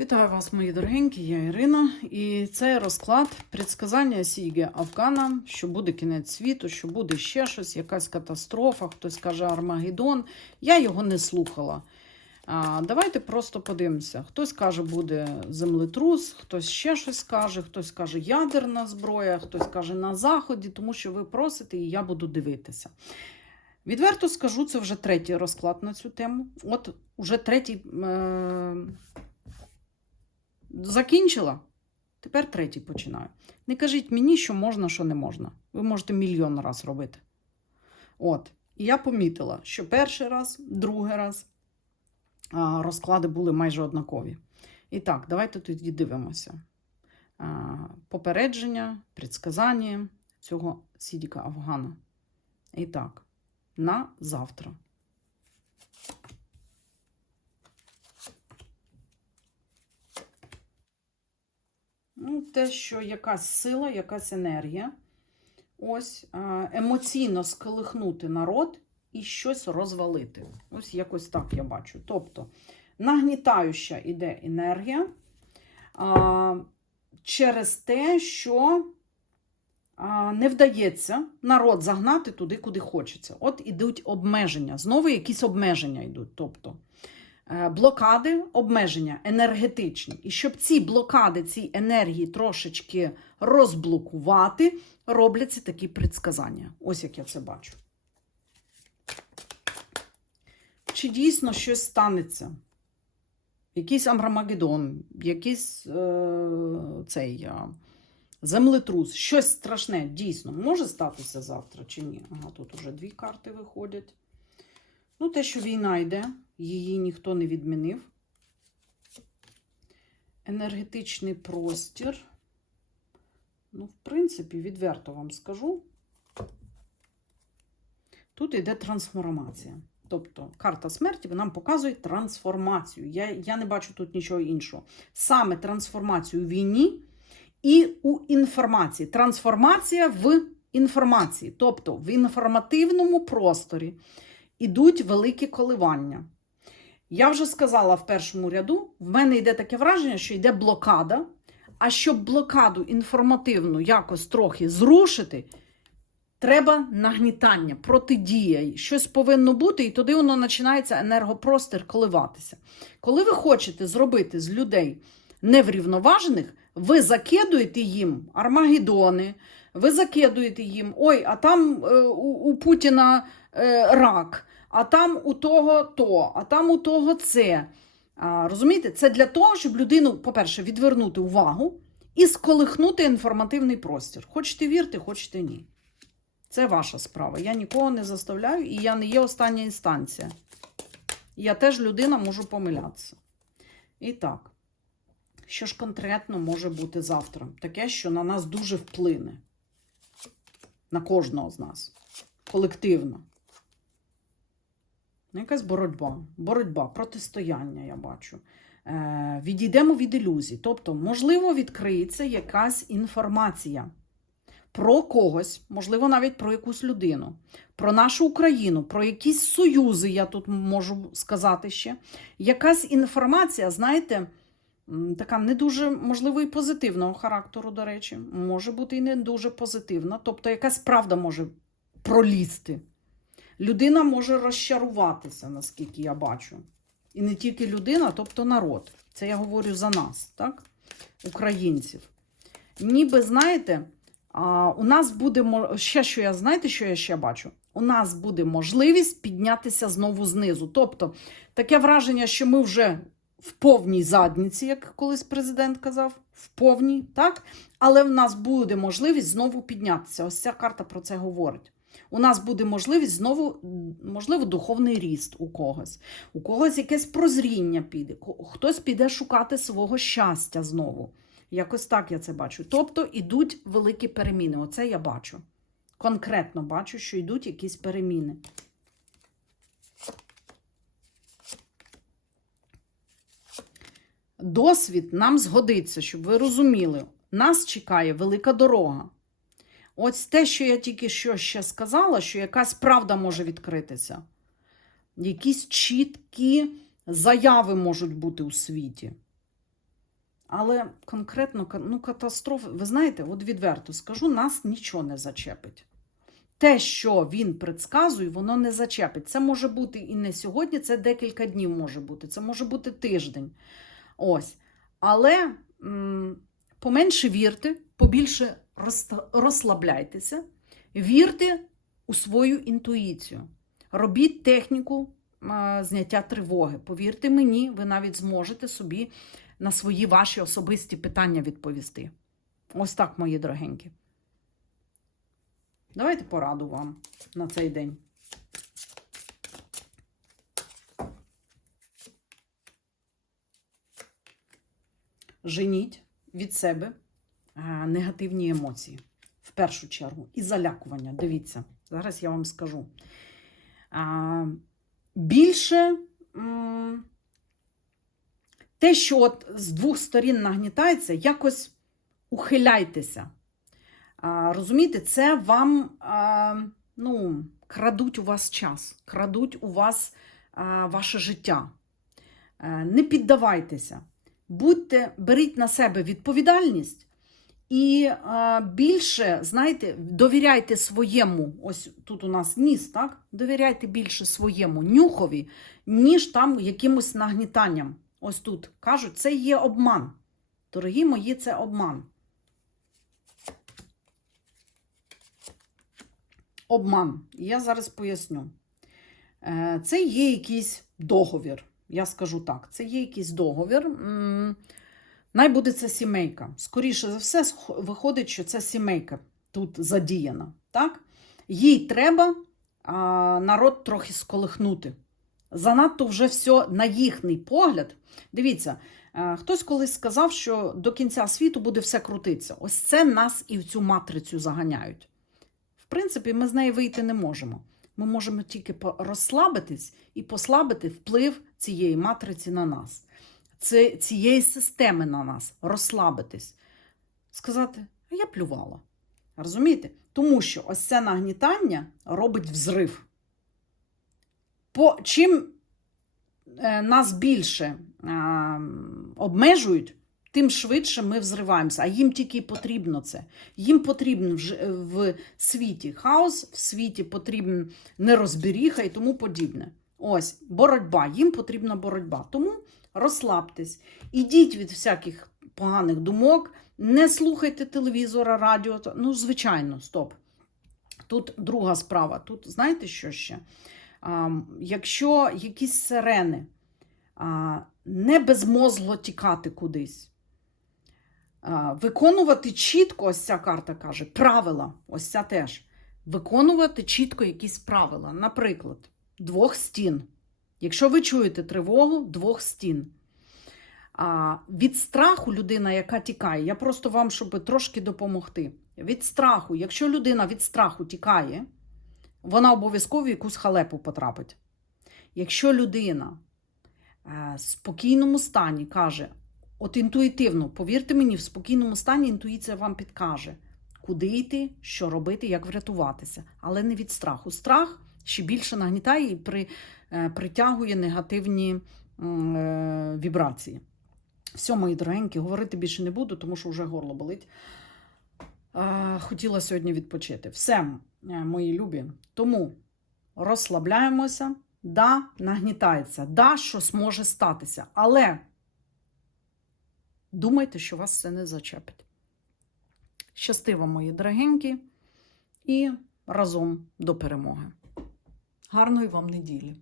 Вітаю вас, мої дорогенькі, я Ірина. І це розклад предсказання Сіги Афгана, що буде кінець світу, що буде ще щось, якась катастрофа, хтось каже Армагеддон. Я його не слухала. А, давайте просто подивимося. Хтось каже, буде землетрус, хтось ще щось каже, хтось каже ядерна зброя, хтось каже на заході, тому що ви просите, і я буду дивитися. Відверто скажу, це вже третій розклад на цю тему. От уже третій. Е- Закінчила. Тепер третій починаю. Не кажіть мені, що можна, що не можна. Ви можете мільйон раз робити. От. І я помітила, що перший раз, другий раз розклади були майже однакові. І так, давайте тоді дивимося. Попередження, предсказання цього Сідіка Афгана. І так, на завтра. Ну, те, що якась сила, якась енергія. Ось емоційно сколихнути народ і щось розвалити. Ось якось так я бачу. Тобто нагнітаюча іде енергія а, через те, що а, не вдається народ загнати туди, куди хочеться. От ідуть обмеження. Знову якісь обмеження йдуть. Тобто блокади, обмеження енергетичні. І щоб ці блокади, ці енергії трошечки розблокувати, робляться такі предсказання. Ось як я це бачу. Чи дійсно щось станеться? Якийсь Амрамагеддон, якийсь е, цей е, землетрус, щось страшне дійсно може статися завтра чи ні? Ага, тут уже дві карти виходять. Ну, те, що війна йде, її ніхто не відмінив. Енергетичний простір. Ну, в принципі, відверто вам скажу. Тут йде трансформація. Тобто карта смерті нам показує трансформацію. Я, я не бачу тут нічого іншого. Саме трансформацію в війні і у інформації. Трансформація в інформації. Тобто в інформативному просторі ідуть великі коливання. Я вже сказала в першому ряду, в мене йде таке враження, що йде блокада. А щоб блокаду інформативну якось трохи зрушити, треба нагнітання, протидія. Щось повинно бути, і тоді воно починається енергопростір коливатися. Коли ви хочете зробити з людей неврівноважених, ви закидуєте їм армагеддони, ви закидуєте їм, ой, а там е, у, у Путіна е, рак, а там у того то, а там у того це. А, розумієте, це для того, щоб людину, по-перше, відвернути увагу і сколихнути інформативний простір. Хочете вірте, хочете ні. Це ваша справа. Я нікого не заставляю, і я не є остання інстанція. Я теж людина можу помилятися. І так, що ж конкретно може бути завтра? Таке, що на нас дуже вплине. На кожного з нас. Колективно. Ну, якась боротьба, боротьба, протистояння, я бачу. Е, Відійдемо від ілюзій. Тобто, можливо, відкриється якась інформація про когось, можливо, навіть про якусь людину, про нашу Україну, про якісь союзи, я тут можу сказати ще. Якась інформація, знаєте, така не дуже, можливо, і позитивного характеру, до речі, може бути і не дуже позитивна. Тобто, якась правда може пролізти. Людина може розчаруватися, наскільки я бачу. І не тільки людина, тобто народ. Це я говорю за нас, так? Українців. Ніби, знаєте, у нас буде ще що я знаєте, що я ще бачу? У нас буде можливість піднятися знову знизу. Тобто, таке враження, що ми вже в повній задніці, як колись президент казав, в повній, так? Але в нас буде можливість знову піднятися. Ось ця карта про це говорить. У нас буде можливість знову, можливо, духовний ріст у когось, у когось якесь прозріння піде, хтось піде шукати свого щастя знову. Якось так я це бачу. Тобто йдуть великі переміни. Оце я бачу. Конкретно бачу, що йдуть якісь переміни. Досвід нам згодиться, щоб ви розуміли, нас чекає велика дорога. Ось те, що я тільки що ще сказала, що якась правда може відкритися. Якісь чіткі заяви можуть бути у світі. Але конкретно ну, катастрофи, ви знаєте, от відверто скажу, нас нічого не зачепить. Те, що він предсказує, воно не зачепить. Це може бути і не сьогодні, це декілька днів може бути, це може бути тиждень. Ось. Але м, поменше вірте, побільше розслабляйтеся, вірте у свою інтуїцію. Робіть техніку а, зняття тривоги. Повірте мені, ви навіть зможете собі на свої ваші особисті питання відповісти. Ось так, мої дорогенькі. Давайте пораду вам на цей день. Женіть від себе негативні емоції в першу чергу. І залякування. Дивіться, зараз я вам скажу. Більше те, що от з двох сторін нагнітається, якось ухиляйтеся. Розумієте, це вам ну, крадуть у вас час, крадуть у вас ваше життя. А, не піддавайтеся. Будьте, беріть на себе відповідальність і а, більше, знаєте, довіряйте своєму, ось тут у нас ніс, так? Довіряйте більше своєму нюхові, ніж там якимось нагнітанням. Ось тут кажуть, це є обман. Дорогі мої, це обман. Обман. Я зараз поясню. Е, Це є якийсь договір. Я скажу так: це є якийсь договір. Най буде це сімейка. Скоріше за все, виходить, що це сімейка тут задіяна. Так? Їй треба а, народ трохи сколихнути. Занадто вже все на їхній погляд. Дивіться, е, хтось колись сказав, що до кінця світу буде все крутитися. Ось це нас і в цю матрицю заганяють. В принципі, ми з неї вийти не можемо. Ми можемо тільки розслабитись і послабити вплив цієї матриці на нас, цієї системи на нас, розслабитись. Сказати, а я плювала. Розумієте? Тому що ось це нагнітання робить взрив. По, чим е, нас більше е, обмежують, тим швидше ми взриваємося. А їм тільки потрібно це. Їм потрібен в, в світі хаос, в світі потрібен нерозберіха і тому подібне. Ось боротьба. Їм потрібна боротьба. Тому розслабтесь, ідіть від всяких поганих думок, не слухайте телевізора, радіо. Ну, звичайно, стоп. Тут друга справа. Тут знаєте, що ще? А, якщо якісь сирени, а, не безмозгло тікати кудись. Виконувати чітко, ось ця карта каже, правила, ось ця теж. Виконувати чітко якісь правила. Наприклад, двох стін. Якщо ви чуєте тривогу, двох стін. А, від страху людина, яка тікає, я просто вам, щоб трошки допомогти. Від страху, якщо людина від страху тікає, вона обов'язково в якусь халепу потрапить. Якщо людина е, в спокійному стані каже, от інтуїтивно, повірте мені, в спокійному стані інтуїція вам підкаже, куди йти, що робити, як врятуватися, але не від страху. Страх ще більше нагнітає і при, е, притягує негативні е, вібрації. Все, мої дорогенькі, говорити більше не буду, тому що вже горло болить. Хотіла сьогодні відпочити. Все, е, мої любі. Тому розслабляємося, да, нагнітається, да, щось може статися. Але думайте, що вас це не зачепить. Щасти вам, мої дорогенькі, і разом до перемоги. Гарної вам неділі!